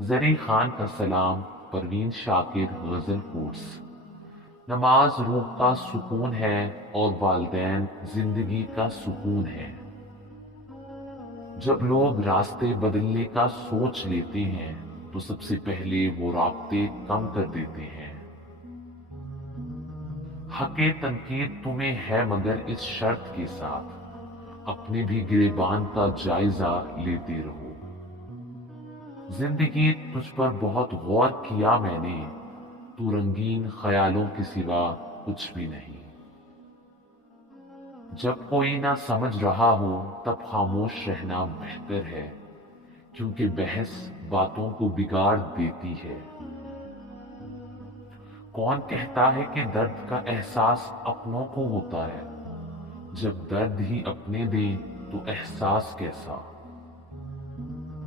زرعی خان کا سلام، پروین شاکر، غزل کوٹس۔ نماز روح کا سکون ہے اور والدین زندگی کا سکون ہے۔ جب لوگ راستے بدلنے کا سوچ لیتے ہیں تو سب سے پہلے وہ رابطے کم کر دیتے ہیں۔ حق تنقید تمہیں ہے مگر اس شرط کے ساتھ، اپنے بھی گریبان کا جائزہ لیتے رہو۔ زندگی تجھ پر بہت غور کیا میں نے، تو رنگین خیالوں کے سوا کچھ بھی نہیں۔ جب کوئی نہ سمجھ رہا ہو تب خاموش رہنا بہتر ہے، کیونکہ بحث باتوں کو بگاڑ دیتی ہے۔ کون کہتا ہے کہ درد کا احساس اپنوں کو ہوتا ہے؟ جب درد ہی اپنے دیں تو احساس کیسا؟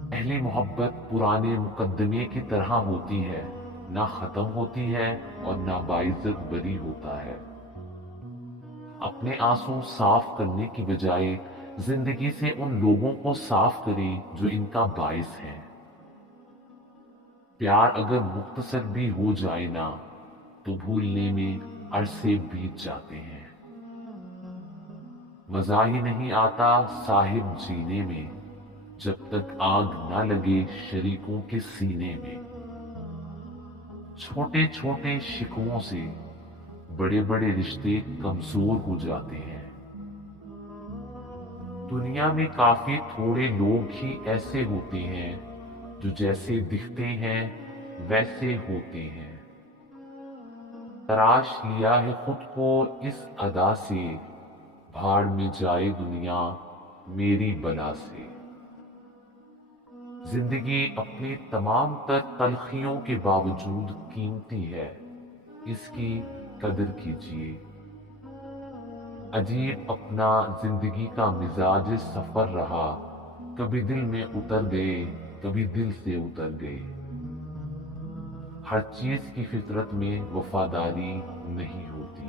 پہلی محبت پرانے مقدمے کی طرح ہوتی ہے، نہ ختم ہوتی ہے اور نہ باعزت بری ہوتا ہے۔ اپنے آنسو صاف کرنے کی بجائے زندگی سے ان لوگوں کو صاف کریں جو ان کا باعث ہے۔ پیار اگر مختصر بھی ہو جائے نا تو بھولنے میں عرصے بیت جاتے ہیں۔ مزہ ہی نہیں آتا صاحب جینے میں، جب تک آگ نہ لگے شریکوں کے سینے میں۔ چھوٹے چھوٹے شکووں سے بڑے بڑے رشتے کمزور ہو جاتے ہیں۔ دنیا میں کافی تھوڑے لوگ ہی ایسے ہوتے ہیں جو جیسے دکھتے ہیں ویسے ہوتے ہیں۔ تراش لیا ہے خود کو اس ادا سے، بھاڑ میں جائے دنیا میری بلا سے۔ زندگی اپنی تمام تر تلخیوں کے باوجود قیمتی ہے، اس کی قدر کیجیے۔ عجیب اپنا زندگی کا مزاج سفر رہا، کبھی دل میں اتر گئے کبھی دل سے اتر گئے۔ ہر چیز کی فطرت میں وفاداری نہیں ہوتی۔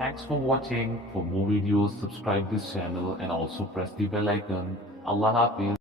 Thanks for watching. For more videos, subscribe this channel and also press the bell icon. Allah Hafiz.